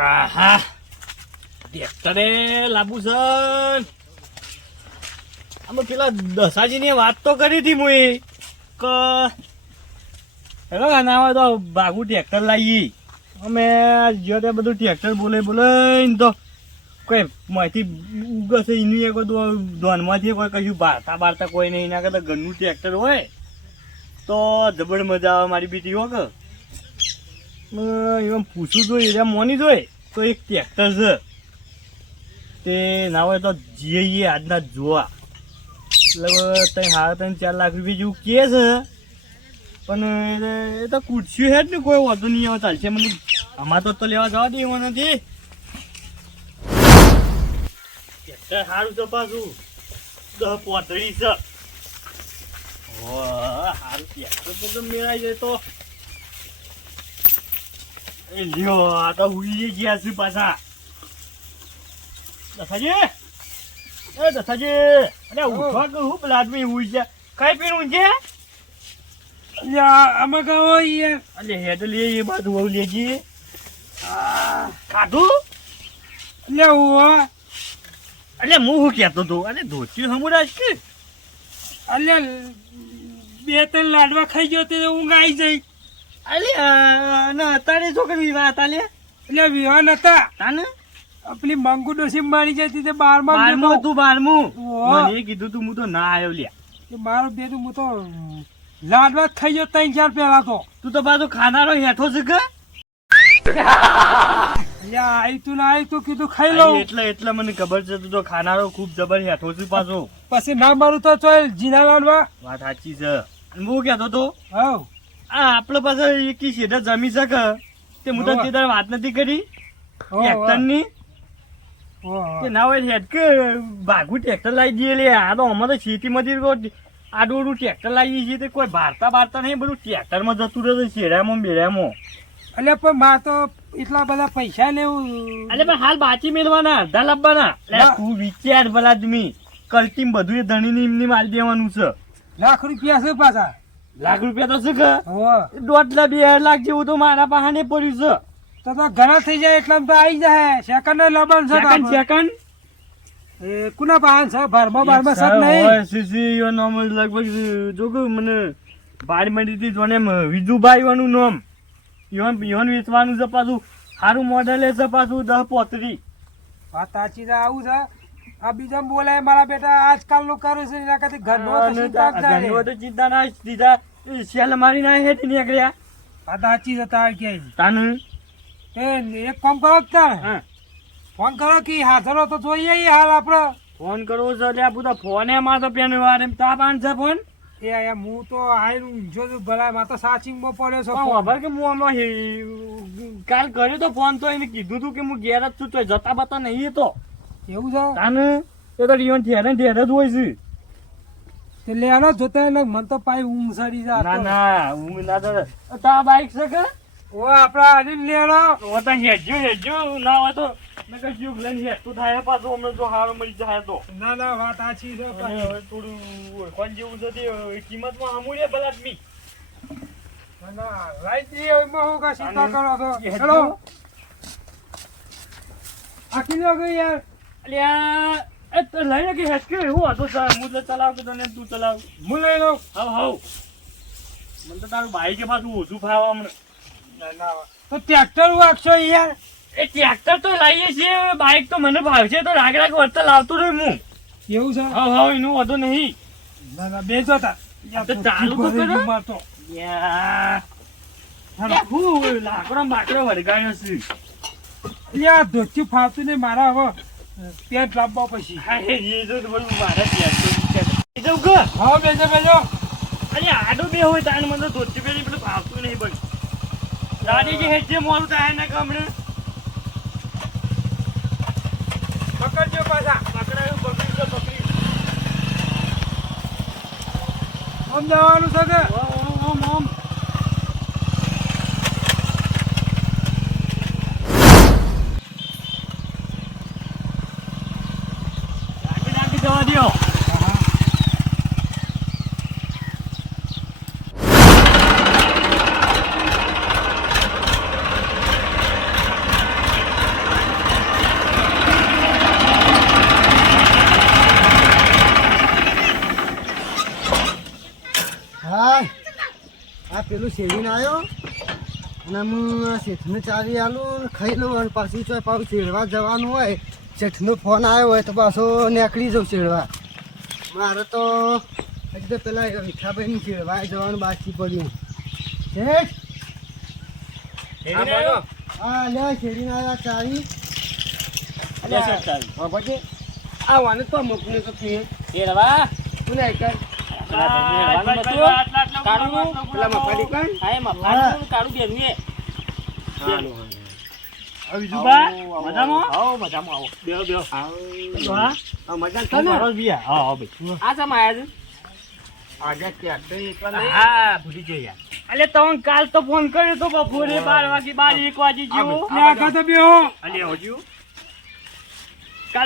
આહા ટ્રેક્ટરે લાબુ sir આમાં પેલા દસાજીની વાત તો કરી હતી મુઈ કે હેલો ના હોય તો ભાગુ ટ્રેક્ટર લાવી અમે જ્યાં ત્યાં બધું ટ્રેક્ટર બોલે બોલે તો કોઈ માહિતી ઉગશે એનું એક બધું ધોનમાંથી કોઈ કશું બારતા બારતા કોઈ નહીં. એના કરતા ઘરનું ટ્રેક્ટર હોય, તો જબર મજા આવે મારી બેટી, હો કે. એમ પૂછું જોઈએ એમ મોની જોઈએ તો એક ટ્રેક્ટર છે. તે ના હોય તો જઈએ આજના જોવા. એટલે તઈ હાર ત્રણ, ચાર લાખ રૂપિયા જેવું કે છે. પણ એ- તો કુર્સીઓ જ ને, કોઈ વાંધો નહીં આવે, ચાલશે. મને આમાં તો તો લેવા જવા દે એમાં નથી. ટ્રેક્ટર સારું છે પાછું. દહ પોતળી છે. સારું ટ્રેક્ટર તો મેળાઈ જાય તો. લ્યો આ તો ઉડી ગયા છે પાછા. દસાજી એ દસાજી અરે ઉઠવા કે હું પેલા આદમી છે કઈ પીનું છે અમે કહો યાર? અલે હેડ લે એ બાજુ વહુ લેજી ખાધું? લે હું અલે હું હું કહેતો તો અરે ધોતી હમુરાજ કે? અલે બે ત્રણ લાડવા ખાઈ ગયો તે ઊંઘ આવી જાય અલે ના અત્યારે શું કરવી વાત આલે એટલે વિવાહ નતા તાને? પેલી મંગુ ડોસી મારી જતી તે બારમાં બારમું તું બારમું. મને કીધું તું હું તો ના આવ્યો લ્યા. મારો બેટું હું તો લાડવા ખાઈ ગયો ત્રણ ચાર પહેલા તો. તું તો પાછો ખાનારો હેઠો છે કે? આવી તું ના આવી તું કીધું ખાઈ લઉં. એટલે એટલે મને ખબર છે તું તો ખાનારો ખૂબ જબર હેઠો છે પાછો. પછી ના મારું તો ચોય જીના લાડવા. વાત સાચી છે. હું કહેતો તો હવ. આ આપણે પાસે એકી સીધા જમી શકે તે હું તને તારે વાત નથી કરી. ટ્રેક્ટરની કે ના? હોય હેડ કે ભાગું ટ્રેક્ટર લાવી દઈએ લે. આ તો અમારે સિટીમાંથી આડું ટ્રેક્ટર લાવી છે તે કોઈ ભારતા ભારતા નહીં બધું ટ્રેક્ટરમાં જતું રહે શેરામાં બેરામાં. એટલે પણ મા તો એટલા બધા પૈસા ને એટલે પણ હાલ બાચી મેળવાના અડધા લાવવાના તું વિચાર ભલા તમે કલ્ટીમ બધું એ ધણીની એમની માલ દેવાનું છે. લાખ રૂપિયા છે પાછા. લાખ રૂપિયા તો શું કે? દોઢ લાખ બે લાખ જેવું તો મારા પાસે પડ્યું છે. તો તો ઘણા થઈ જાય એટલા તો આવી જાય. સેકન્ડ ને લબન છે સેકન્ડ સેકન્ડ એ કુના પાન છે? બારમાં બારમાં સબ નહીં. સીસી યો નામ લગભગ જો કે મને બાર મંડી થી જોને વિજુભાઈ વાનું નામ. યોન યોન વેચવાનું છે પાછું. સારું મોડેલ છે પાછું દહ પોતરી. વાત સાચી આવું છે. આ બીજા બોલાય મારા બેટા આજકાલનું કરે છે એના કરતી ઘરનો તો જ ચિંતા ના દીધા સેલ મારી ના હેઠ નીકળ્યા. આ સાચી હતા કે તાનું? એ એક કામ કરો તાર ફોન કરો કે હાજરો તો જોઈએ હાલ આપણો ફોન કરવો છે એટલે આ બધા ફોને માં તો પેન વાર એમ તાપ છે ફોન? એ આયા હું તો આયરું જો છું ભલા માં તો સાચિંગમાં પડ્યો છો પણ ખબર કે હું હમણાં કાલ કર્યો તો ફોન તો એને કીધું તું કે હું ઘેર જ છું તો જતા બતા નહીં તો. એવું છે? તાને એ તો રિયોન ઠેર ને ઠેર જ હોય છે. તે લે આનો જોતા એને મન તો પાઈ ઊંઘ સારી જા ના ના હું ના તો. તા બાઈક છે કે? ઓ આપડા આની લેણો ઓ તા ના હોય તો. મેં કહ્યું જીવ લઈને હેઠું થાય પાછું હમણાં જો હારો મળી જાય તો. ના ના વાત સાચી છે થોડું ઓળખાણ જેવું છે કિંમતમાં હમુડે ભલા આદમી. ના ના એમાં હું કા ચિંતા કરો છો. ચલો. આખી લો ગઈ યાર. લઈને કે હેચકે હું હતો સર હું તો ચલાવતો તને તું ચલાવ. હું લઈ લઉં. હાવ હાવ. મને તો તારું બાઈક પાછું ઓછું ફાવવા હમણાં. તો ટ્રેક્ટર વાગશો યાર. એ ટ્રેક્ટર તો લાવીએ છીએ બાઈક તો મને ભાવશે તો રાગ રાગ વર્તા લાવતો રહ્યો હું. એવું છે? હાવ હવ એનું વધુ નહીં. ના ના બે જોતા ચાલુ તો કરો. મારતો. લાકડો બાકડો વળગાડ્યો છે. યાર ધોતી ફાવતું નહીં મારા હવે. પેન્ટ લાવવા પછી. એ તો બધું મારે ત્યાં તો હા બેજો બેજો. અરે આડો બે હોય તાણ મને ધોતી પહેરી પેલું ભાવતું નહીં ભાઈ દાદી જે હેઠે થાય ને કમણે પકડજો પાછા. પકડાયું પકડી પકડી આમ જવાનું છે કે? ઓમ ઓમ ઓમ રાખી રાખી જવા દ્યો હાય આ પેલું શેરીને આવ્યો અને હું શેઠને ચાવી આલું ખાઈ લઉં અને પાછી ચોય પાછું ચેડવા જવાનું હોય શેઠનો ફોન આવ્યો હોય તો પાછો નીકળી જાઉં ચેડવા મારે તો હજી તો પેલા વિઠાભાઈને ચેડવા જવાનું બાકી પડ્યું. શેઠ? હા, લે શેરીને આવ્યા ચાવી. ચાવી. હા પછી આ વાને તો મોકલ્યું તો તું ભાઈ. ભાઈ. બોલાવો, પેલા મફાડી કર. બા? તમે? બી. અલે તમને કાલ તો ફોન કર્યો તો બપોરે બાર વાગે બાર એક વાગે જેવો. ને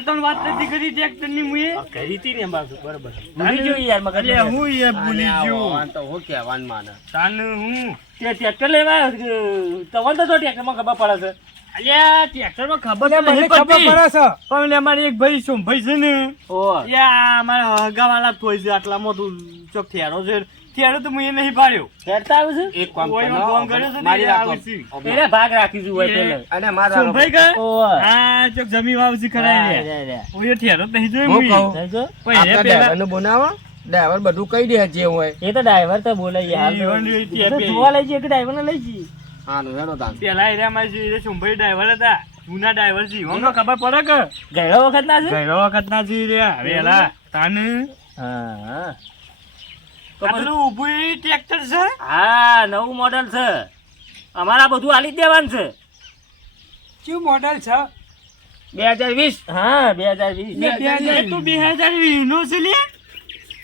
તમને વાત નથી કરી ટ્રેક્ટરની મુએ. કરી હતી ને બાજુ બરાબર. ભૂલી ગયો યાર મગર અલે હું એ ભૂલી ગયો. તો હો કે વાન માને તાન હું. તે ટ્રેક્ટર લેવા તો ટ્રેક્ટરમાં ખબર પડે છે. અલ્યા ટ્રેક્ટરમાં ખબર તો મને ખબર પડે છે. પણ અમારે એક ભાઈ શું ભાઈ છે ને. યા અમારા હગાવાલા થોય છે આટલા મોટું ચોક થેરો છે. થેરો તો હું એ નહીં પાડ્યો. ખેડતા આવું છું? એક કામ કરો, ફોન કર્યો છે મારી રાખો. આવે છે. એને ભાગ રાખીશું હોય પેલે. અને મારા ભાઈ કહે? હા ચોક જમી વાવસી કરાય રે ઓય ખેડૂત નહીં જોઈ હું કહું. એ પેલા ડ્રાઈવરને બોલાવો. ડ્રાઈવર બધું કહી દે જે હોય. એ તો ડ્રાઈવર તો બોલે યાર. જોવા લઈ જઈએ કે ડ્રાઈવર ને લઈ જઈએ હાનું હેડો તા પેલા એરિયા માં જે સુંભાઈ ડ્રાઈવર હતા. જૂના ડ્રાઈવર છે અમને ખબર પડે કે? ગયો વખત ના છે? ગયો વખત ના છે રહ્યા. વેલા તાને. હા હા. પેલું ઊભું ટ્રેક્ટર છે? હા નવું મોડલ છે. અમારા બધું આલી દેવાનું છે. શું મોડલ છે? બે હજાર વીસ. હા બે હજાર વીસ. બે હજાર તું બે હજાર વીસ નો છે લે.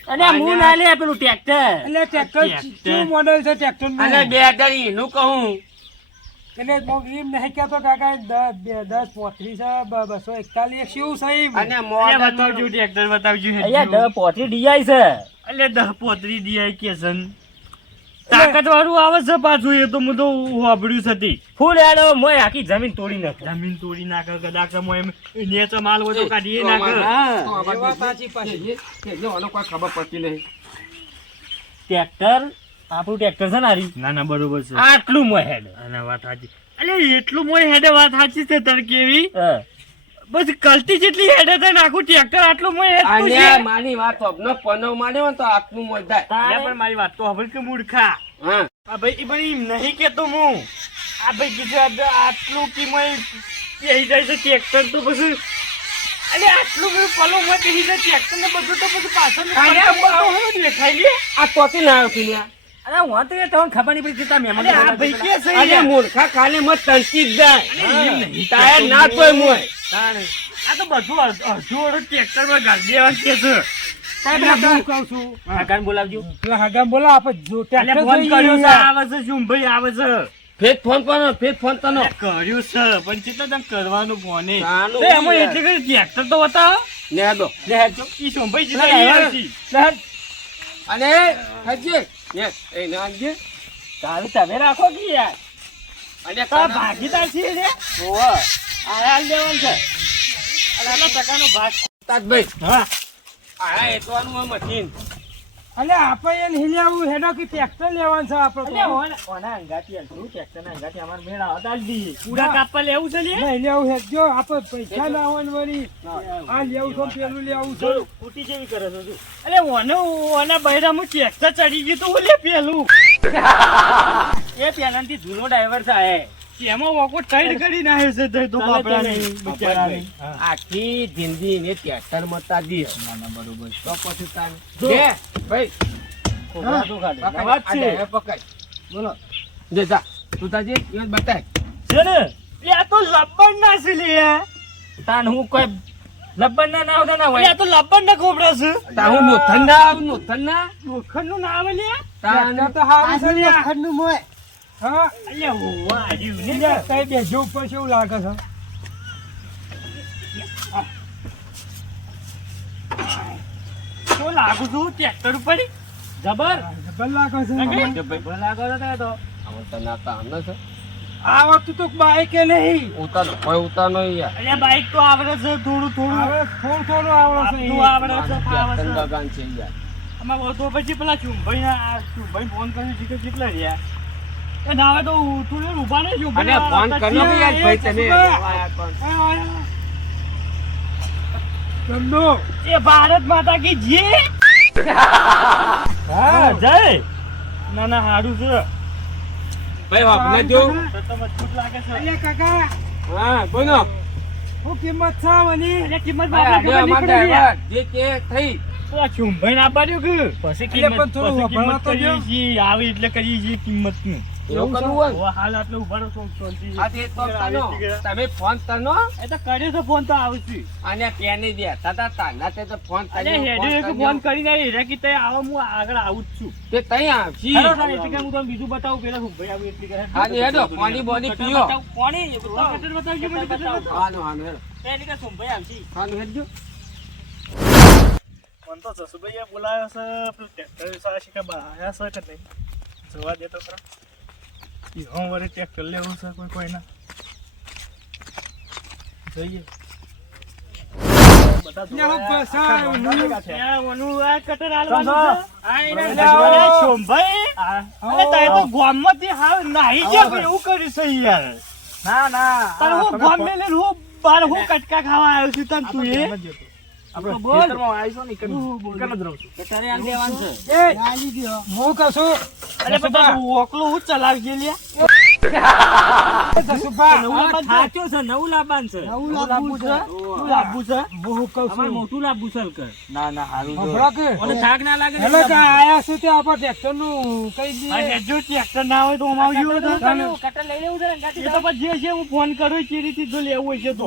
અને હું ના લે પેલું ટ્રેક્ટર. એટલે ટ્રેક્ટર ટ્રેક્ટર. મોડલ છે ટ્રેક્ટર અને બે હજારનું કહું. એટલે મો- એમ નહીં કહેતો કાકા દસ બે દસ પોત્રીસ છે બસો એકતાલીસ શું છે અને બતાવજો ટ્રેક્ટર બતાવજો અહીંયા દસ પોત્રી ડીઆઈ છે. એટલે દસ પોત્રી ડીઆઈ કે છે તાકાત વાળું આવે છે પાછું એ તો હું તો વાપર્યું છે ફૂલ યાર મોય આખી જમીન તોડી નાખે. જમીન તોડી નાખે કદાચ એમ નેચો માલ હોય તો કાઢીએ નાખે. સાચી પાછી. કોઈ ખબર પડતી નહીં. ટ્રેક્ટર આપણું ટ્રેક્ટર છે ને હારી? ના ના બરોબર છે. આટલું મોય હેડ. અને વાત સાચી. અલે એટલું મોય હેડે વાત સાચી છે તાર કેવી? હા. બસ કલતી જેટલી હેડે થાય આખું ટ્રેક્ટર આટલું મોય હેડતું છે. મારી વાત અબનો પનો માર્યો ને તો આટલું મજા અલે પણ મારી વાત તો હવે કે મૂર્ખા. હા. આ ભાઈ ભાઈ નહીં કેતો હું. આ ભાઈ કીધું આટલું આટલું મોય કહી જાય છે ટ્રેક્ટર તો પછી. અરે આટલું બધું પલો માં જાય ટ્રેક્ટર ને બધું તો પછી પાછળ દેખાય લે આ તોતી ના આવતી લ્યા. અરે હું તો યાર તમને ખબર નહીં પડી તમે અલે આ ભાઈ કે છે અરે? મૂર્ખા ખાલી મત તંતી જ જાય. ટાયર ના તોય મોય. આ તો બધું અડધું અડધું ટ્રેક્ટરમાં ગાડી દેવાનું કે છે. કહું છું કાકાને બોલાવજો. પેલા હગામ બોલો આપણે જો અલે ટ્રેક્ટર ફોન કર્યો જોઈએ છે યાર. આવે છે શું આવે છે. ફેક ફોન કરો ફેક ફોન તનો અલે કર્યું છે પણ કેટલા તને કરવાનું ફોને. સાનું તો એમાં યાર. એટલે કે ટ્રેક્ટર તો બતાવો. લે હેડજો ઈ શું ભાઈ લે, જીતા લે, હજી. અને હજી એ ના તારું તમે રાખો કે યાર? અને તો ભાગીદાર છીએ ઓહો આ હાલ દેવાનું છે. અને આટલા ટકાનો ભાગ તાજભાઈ હા. આ એતવાનું આ મશીન અલે આપણે એને હિલ્યાવું હેડો કે ટ્રેક્ટર લેવાનું છે આપણે અલે તો. ઓના ઓના અંગાથી ટેક્ટર ટ્રેક્ટરના અંગાથી અમાર મેળા જ દી પૂરા કાપવા લેવું છે લે? નહીં લેવું જો આપણે પૈસા ના હોય વળી આ લેવું છે ને પેલું લેવું છે. ફૂટી જેવી કરે છે તું અલે ઓને ઓના બૈરામાં ટ્રેક્ટર ચડી ગયું તો લે પેલું. એ પેલાથી જૂનો ડ્રાઈવર છે એ. એમાં વોકો ટાઈટ કરી નાખ્યો છે તે તો બાપરાને બિચારાને. આખી જિંદગી ને ટ્રેક્ટર મતા દી. બરોબર તો પછી તાન. જે. ભાઈ. ખોબરા તો કાઢે. વાત છે. પકડ. બોલો. જે જા. તું તાજી એ બતાય. છે ને તો છે લે તાન હું કોઈ લબ્બન ના ના ના હોય. તો લબ્બડ ના કોબરા છે. તા હું નોથન ના નોથન ના? લોખંડનું ના લે તાન તો સારું છે લ્યા. લોખંડનું મોય. હા? તઈ બેસજો ઉપર છે એવું લાગે છે? શું લાગુ છું? ટ્રેક્ટર ઉપર? જબર? જબર લાગે છે. લાગે? ભલે તો. તને આ તાન છે. આ વખતે તો બાઈકે નહીં. ઉતાર કોઈ ઉતાર યાર. અલે બાઈક તો આવડે છે થોડું થોડું. થોડું થોડું આવડે છે. આપનું આવડે છે છે. યાર. આમાં તો પછી પેલા ચુંભાઈ ના ચુંભાઈ ફોન કર્યો છે કે કેટલા રહ્યા એ તો તું ઊભા નહીં ચુંભાઈ અને ફોન કર્યો બી યાર ભાઈ તમે ચંદુ એ ભારત માતા કી જી હા જય. ના ના હારું છે. ભાઈ વાપને જો તો તો મજબૂત લાગે છે. અલ્યા કાકા. હા બોલો. હું કિંમત છે વની અરે કિંમત બાપને ખબર નહીં પડી જે કે થઈ. પેલા ચુંભાઈ ના પાડ્યું કે? પછી કિંમત પણ થોડું પછી કિંમત કરીએ જો. એટલે કરી છીએ કિંમતની એવું કરવું હોય હાલ આટલે ઊભા છો શાંતિ. આ તે તો તનો. તમે ફોન એ તો કર્યો તો ફોન તો આવશે અને પેની દે તાતા તાના તે તો ફોન અરે હેડે એક ફોન ફોન કર્યો કરીને કે તે આવો હું આગળ આવું જ છું. તે તઈ આવશી હેડો સર એટલે કે હું તમને બીજું બતાવું પેલા હું ભાઈ આવું એટલી કરે હા, હેડો, પાણી બોણી પીઓ. પાણી કટર બતાવજો મને કટર હાલો હાલો હેડો. એટલે કે સુંભાઈ આવશે હાલો હેડજો. મને તો જસુભાઈએ બોલાવ્યો છે પેલું ટ્રેક્ટર સારા કે આયા છે કે નહીં? જોવા દેતો ખરા. ઈહો વળી ટ્રેક્ટર લેવું છે કોઈ કોઈના? જોઈએ. ના ના. હું હું કટકા ખાવા આવ્યો છું તને તું એ? તો બોલ. તારે આમ દેવાનું છે? છું અરે પણ તારું હું છે? કહું અમારે છું છે ના ના હારું હમણાં કે અને થાક ના લાગે ને હેલો એવું કે આયા છું તે આપણે ટ્રેક્ટરનું કહી દઈએ જો. ટ્રેક્ટર ના હોય તો અમારું જેવું તો લાવવાનું. કટર લઈ લેવું છે ને ગાડી એ તો પછી જે હું. ફોન કરું કે રીતે જો લેવું હોય છે તો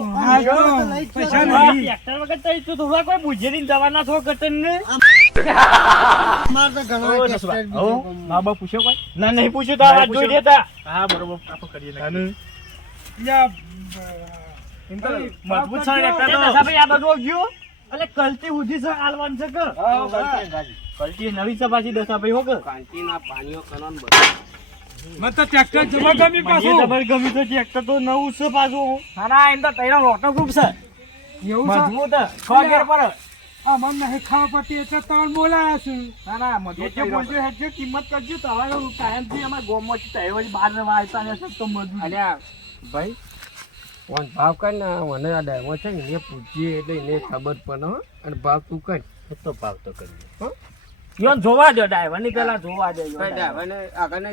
ટ્રેક્ટર વગર તો તો કોઈ બુજેરી દવા ના થો કટર ને અમારે તો ઘણા ઓ, ટ્રેક્ટર નસુબા. બીજા હો, ગામમાં. મા બાપ પૂછ્યો કોઈ? ના નહીં પૂછ્યું તો આ જોઈ લેતા હા બરોબર. આપણે કરીએ યા, મજબૂત છે ટ્રેક્ટર તો ભાઈ આ બધું ગયો એટલે કલતી સુધી છે આલવાન છે કે? કલતી નવી છે પાછી દસા ભાઈ હો કે? કાંટીના પાણીઓ કરવાનું બધું. મને તો ટ્રેક્ટર જમા ગમી પાછું. તમારે ગમ્યું તો ટ્રેક્ટર તો નવું છે પાછું. ના એમ તો તૈયાર વોટરપ્રૂફ છે. એવું છે? મજબૂત. છ પર. આ મને નહીં ખાવા એટલે ત્રણ બોલાયા છું. ના ના મજબૂત જે બોલજો હેડજો કિંમત કરજો તમારે કાયમથી અમારા ગામમાંથી તહેવાર વળી બહાર જવા આવતા રહેશે તો મજબૂત અલ્યા ભાઈ ફોન ભાવ કર ને મને આ ડાયમો છે ને એ પૂછીએ એટલે એને ખબર પડે હો. અને ભાવ તું કર તો ભાવ તો કરી યોન જોવા દો ડ્રાઈવરની પેલા જોવા દો.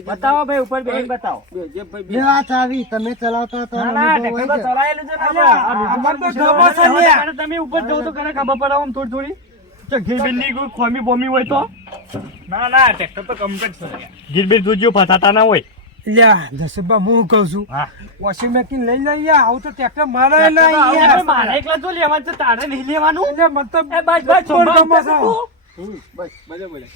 બતાવો ભાઈ ઉપર બેહીને બતાવો. બે વાત ભાઈ બે. બે આ ચાવી તમે ચલાવતા તો ના ના ચલાયેલું છે ને આમાં તો બીજું છે. તમે ઉપર જાઓ તો કરે ખબર પડાવો આમ થોડી થોડી? તો ગીરબીરની કોઈ ખોમી બોમી હોય તો? ના ના ટ્રેક્ટર તો કમ્પ્લીટ છે ગીરબીર જોજો ફસાતા ના હોય? લ્યા જસુભા હું કહું છું વોશિંગ મશીન લઈ લઈએ આવું તો ટ્રેક્ટર મારે નહીં મારે એકલા જો લેવાનું તારે નહીં લેવાનું? એ બસ બસ પણ સંભાળ ગમે છે. તું. હમ, બસ બધે બધે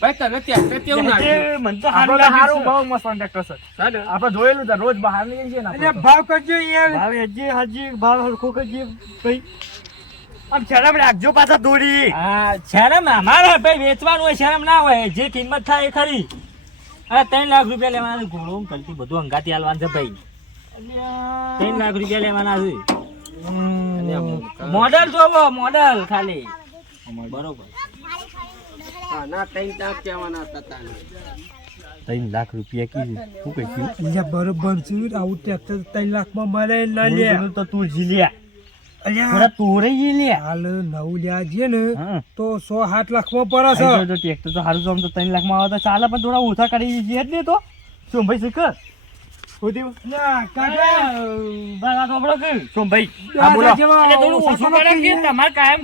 ભાઈ તને ટ્રેક્ટર કેવું નાખ્યું મને તો સારું લાગ્યું બહુ મસ્ત ટ્રેક્ટર છે આપણે જોયેલું છે રોજ બહાર નીકળી ને એટલે ભાવ કરજો યાર. ભાવ હજી હજી ભાવ હરખો કરજે ભાઈ. આમ શરમ રાખજો પાછા દોરી. હા શરમ અમારે ભાઈ વેચવાનું હોય શરમ ના હોય. જે કિંમત થાય એ ખરી. અરે ત્રણ લાખ રૂપિયા લેવાના ઘોડો કલથી બધું અંગાથી હાલવાનું છે ભાઈ. ત્રણ લાખ રૂપિયા લેવાના છે. મોડલ જોવો મોડલ ખાલી. બરોબર. હા, ના ત્રણ ચાર કહેવાના હતા તાને. ત્રણ લાખ રૂપિયા કીધું. શું કહીશું અહીંયા બરોબર છે આવું ટ્રેક્ટર ત્રણ લાખમાં મળે ના લે તો તું જી લ્યા. અલ્યા. થોડા તોરે જી હાલ નવ લ્યા છે ને તો સો સાત લાખમાં પડે છે. જો ટ્રેક્ટર તો સારું છે આમ તો ત્રણ લાખમાં આવે તો ચાલે પણ થોડા ઓછા કરી દઈએ જ ને તો. શું ભાઈ શીખર. તમારે કાયમ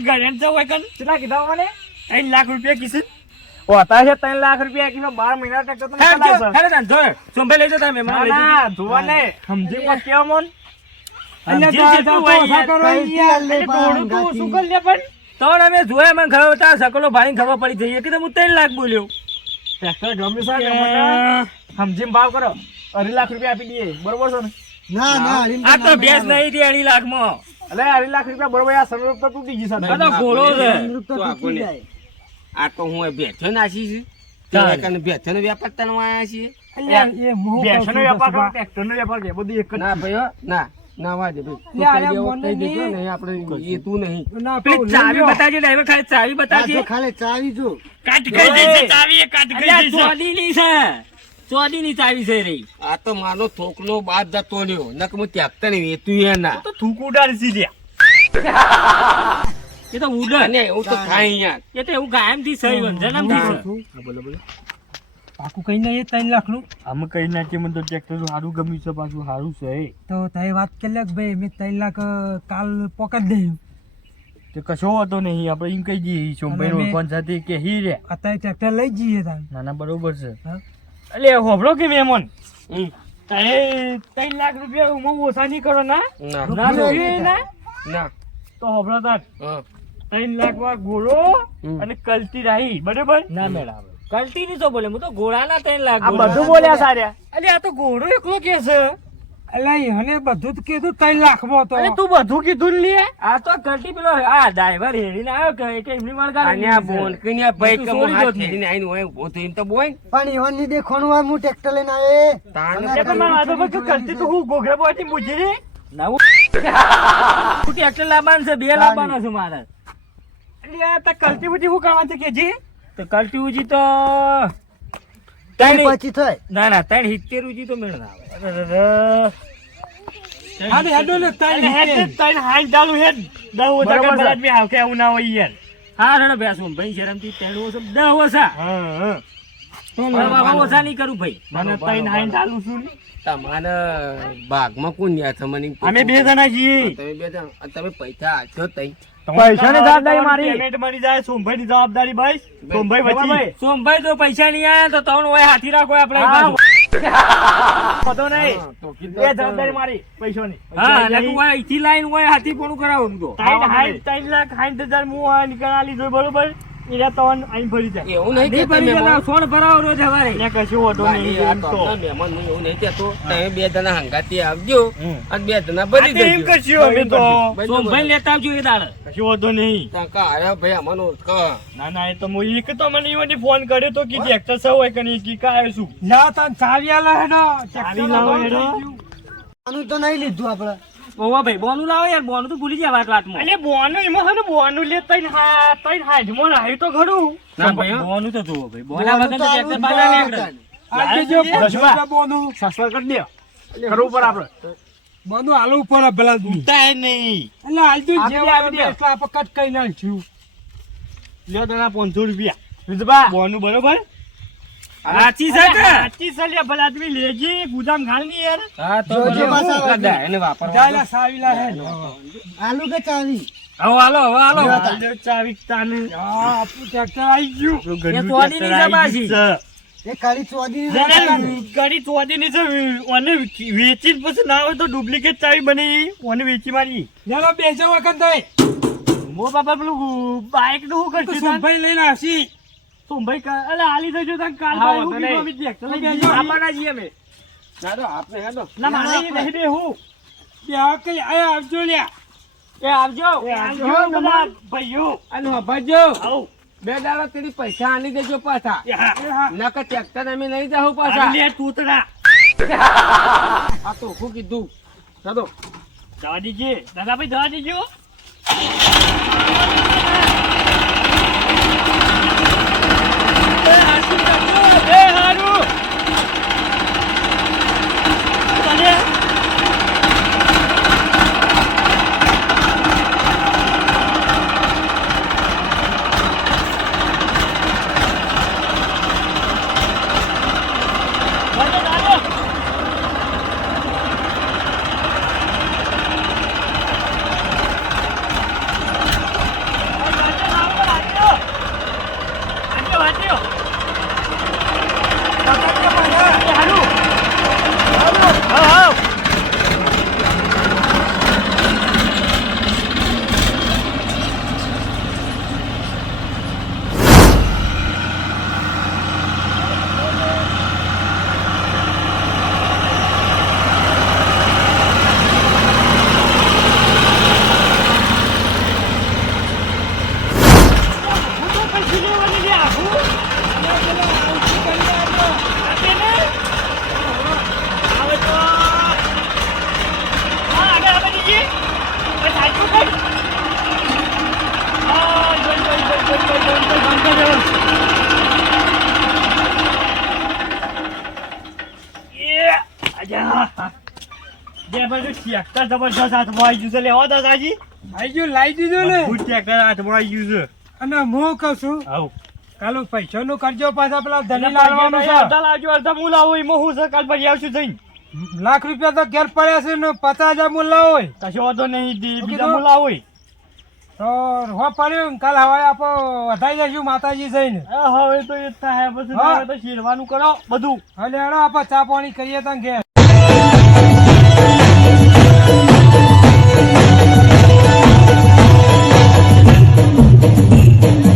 હોય કન કીધા મને ત્રણ લાખ રૂપિયા કીધું. અત્યારે છે ત્રણ લાખ રૂપિયા કિલો બાર મહિના તમે. લઈ ના ને સમજી પણ કેવો મોન? તો અમે જોયા મને ખબર હતા સકલો ભાઈ ખબર પડી જઈએ. કે હું ત્રણ લાખ બોલ્યો. સમજીને ભાવ કરો. અઢી લાખ રૂપિયા આપી દઈએ. બરોબર છે ને? ના ના આ તો ભેંસ નહીં હતી અઢી લાખમાં. એટલે અઢી લાખ રૂપિયા બરોબર આ સનરૂપ તો તૂટી ગઈ છે. ઘોડો છે. આ તો હું બેઠો નાસી છું. બેઠો નો વેપાર તને આવ્યા છીએ. ના ભાઈ ના ના વાજે ભાઈ નહીં. આપણે એ તું નહીં. ચાવી ડ્રાઈવર ખાલી ચાવી આ ખાલી ચાવી જો. કાટ ગઈ ચાવી કાટ ગઈ છે. ચોદીની ચાવી છે રહી. આ તો મારો થોકલો બાદ જતો રહ્યો. નક હું ટ્રેક્ટર વેતું એના. તો થૂક ઉડાડી એ તો ઉડે અને એવું તો થાય યાર એ તો એવું કાયમથી સહી જન્મથી બોલો બોલો. પાકું કઈ નહીં ત્રણ લાખનું. આમ કઈ નાખીએ મને તો ટ્રેક્ટર સારું ગમ્યું છે પાછું સારું છે તો તય વાત કરી લે કે ભાઈ મેં ત્રણ લાખ કાલ પોકેટ દઈ તે કશો હતો નહીં આપણે એમ કહી જઈએ સોમભાઈ ઓળખાણ સાથે કે હી રે. અત્યારે ટ્રેક્ટર લઈ જઈએ તાર. ના ના બરોબર છે. હા? એટલે હોભળો કે મહેમાન હમ. તારે ત્રણ લાખ રૂપિયા હું ઓછા નહીં કરો ના? ના. ના ના. ના. તો હોભળો તાર. હા. ત્રણ લાખમાં ઘોડો અને કલતી રાહી બરોબર? ના મેળા કલ્ટી ની તો બોલે હું તો ઘોડાના ત્રણ લાખ આ બધું બોલ્યા સાર્યા. અરે આ તો ઘોડો એકલો કે છે? એટલે એને બધું જ કીધું ત્રણ લાખમાં અરે તું બધું કીધું લે. આ તો કલ્ટી પેલો આ ડ્રાઈવર હેરીને આવ્યો કે કે એમની વળગાડ અને આ બોનકીને આ ભાઈ કે છોડી હાથ દો જ નહીં. ફેરીને આઈને હોય ઊભો થઈને તો બોય પણ એવનની દેખવાનું હોય હું ટ્રેક્ટર લઈને આવે પણ મારા હાથમાં તું કરતી તું હું ઘોઘરા બોટી મૂકી રે ના હું હું ટ્રેક્ટર લાવવાનું છે બે લાવવાનો છે મારે. અરે આ તા કલતી બધી હું કરવાનું કે જી? તો કલ્ટી તો ત્રણ ત્રણ પછી થાય. ના ના ત્રણ સિત્તેર ઉજી તો મેળ ના આવે. અરે હેડો ને અરે હેડ. ત્રણ હાઈ ચાલુ હેડ. દસ ઓછા કર છે. આદમી કે આવું ના હોય યાર. હા રડો બેસું ભાઈ શરમથી ત્રણ ઓછો દસ ઓછા. હા હા. ઓછા નહીં કરું ભાઈ. મને ત્રણ હાઈ ચાલુ છું. તમારે ભાગમાં કોણ ગયા તમે અમે બે જણા છીએ. તમે બે જણ તમે પૈસા આપ્યો તઈ. પૈસાની જવાબદારી મારી. પેમેન્ટ મળી જાય સોમભાઈ ની જવાબદારી ભાઈ સોમભાઈ વચ્ચે સોમભાઈ તો પૈસા નહીં આયા તો ત્રણ હોય હાથી રાખો આપણે પતો નહીં. એ જવાબદારી મારી પૈસાની. હા એટલે તું અહીંથી લાઈન હોય હાથી પણ કરાવું હું તો ત્રણ હાઈ ત્રણ લાખ સાઠ હજાર હું આ નીકળા લીધો બરોબર? એટલે તવન અહીં ભરી જાય એવું નહીં ભરી મહેમાન. ફોન ભરાવો રોજ હવારે. ત્યાં કશું હોતો ભાઈ, નહીં આ એમ તો તો. મહેમાન હું એવું નહીં કહેતો. તમે બે જણા હંગાથી આવજો અને બે જણા ભરી તો એમ દેજો. અમે તો. સોમભાઈ લેતા આવજો એ દાડે. કશું હોતો નહીં. ત્યાં કા ભાઈ અમારો કા ના ના એ તો હું એક તો મને ઈવોની ફોન કર્યો તો કીધી સૌ હોય કની નહીં કી કાય શું ના તને ચાવી આલે હેડો. ચાવી લાવો હેડો. આનું તો નહીં લીધું આપણે ઓવા ભાઈ બોનું લાવો યાર બોનું તો ભૂલી ગયા વાત વાતમાં. અલે બોનું એમાં હે ને બોનું લે તઈ હા તઈ હા માં રાહી તો ખરું ના ભાઈ. બોનું તો જોવો ભાઈ બોના વગર તો ટ્રેક્ટર આવું નીકળે. આ દેજો દસમા. પૈસા બોનું સસર કરી દે. ખરું ઉપર આપણે બોનું આલુ ઉપર પેલા ઉતાય નહીં. એટલે હાલ તું આપી જે દે, આપી દે. એટલે આપણે કટ કરી નાખ્યું. લ્યો તના પાંચસો રૂપિયા. રુદ્રબા, બોનું બરોબર? સાચી છે કે? સાચી છે લ્યા, ભલા આદમી લેજે ગુદામ ઘાલ યાર. હા તો એને ચાલે આલુ કે ચાવી? હવે હાલો હવે હાલો. ચાવી તાને. આ ટ્રેક્ટર આવી ગયું. તો ઘરનું ચોદીની ટ્રેક્ટર છે આવી ગયું છે. એ કાળી ચોદી ના, ગાડી છે. ઓને વેચી પછી ના હોય તો ડુપ્લિકેટ ચાવી બની. ઓને વેચી મારી. ચાલો બેસો વખત તો મો બાપા પેલું બાઈકનું શું કરશે તાન? લઈને આવશી. સોમભાઈ કા- આલી દેજો તાન કાલ હા, ભાઈ હું કીધું અમે tractor લઈ બેજો. જઈએ. આપવાના છીએ અમે. ચાલો આપણે હેડો. ના મારે એ નહીં બેહું. બે કઈ આયા આવજો લ્યા. એ આવજો. એ આવજો બધા. ભાઈઓ. અને આવો. બે દાડા તેરી પૈસા આની દેજો પાછા. હા. નકર ટ્રેક્ટર અમે નહીં જાઉં પાછા. અરે લે તૂતરા આ તો શું કીધું? ચાલો. જવા દીજે. દાદા ભાઈ જવા દીજો એ હાચું કરજો. એ હારું. ચાલે. ચાલો, ચાલો. ટ્રેક્ટર જબરજસ્ત હાથમાં આવી ગયું છે. લેવો તો સાજી ગયું લાવી દીધું ને. મજબૂત ટ્રેક્ટર હાથમાં આવી ગયું છે. અને હું કહું છું આવું. કાલું પૈસાનું કરજો પાછા પેલા ધની લાવવાનું છે અડધા લાવજો અડધા હું લાવું એમાં હું છે? કાલ પછી આવશું જઈને. લાખ રૂપિયા તો ઘેર પડ્યા છે ને પચાસ હજાર મૂલ લાવો. હોય કશો વાંધો નહીં બીજા કીધું? હોય તો હો પડ્યું ને કાલ હવે આપો વધાઈ જઈશું માતાજી જઈને. હવે તો એ જ થાય પછી તો શેરવાનું કરો બધું. એટલે હેડો આપણે ચા પાણી કરીએ તને ઘેર.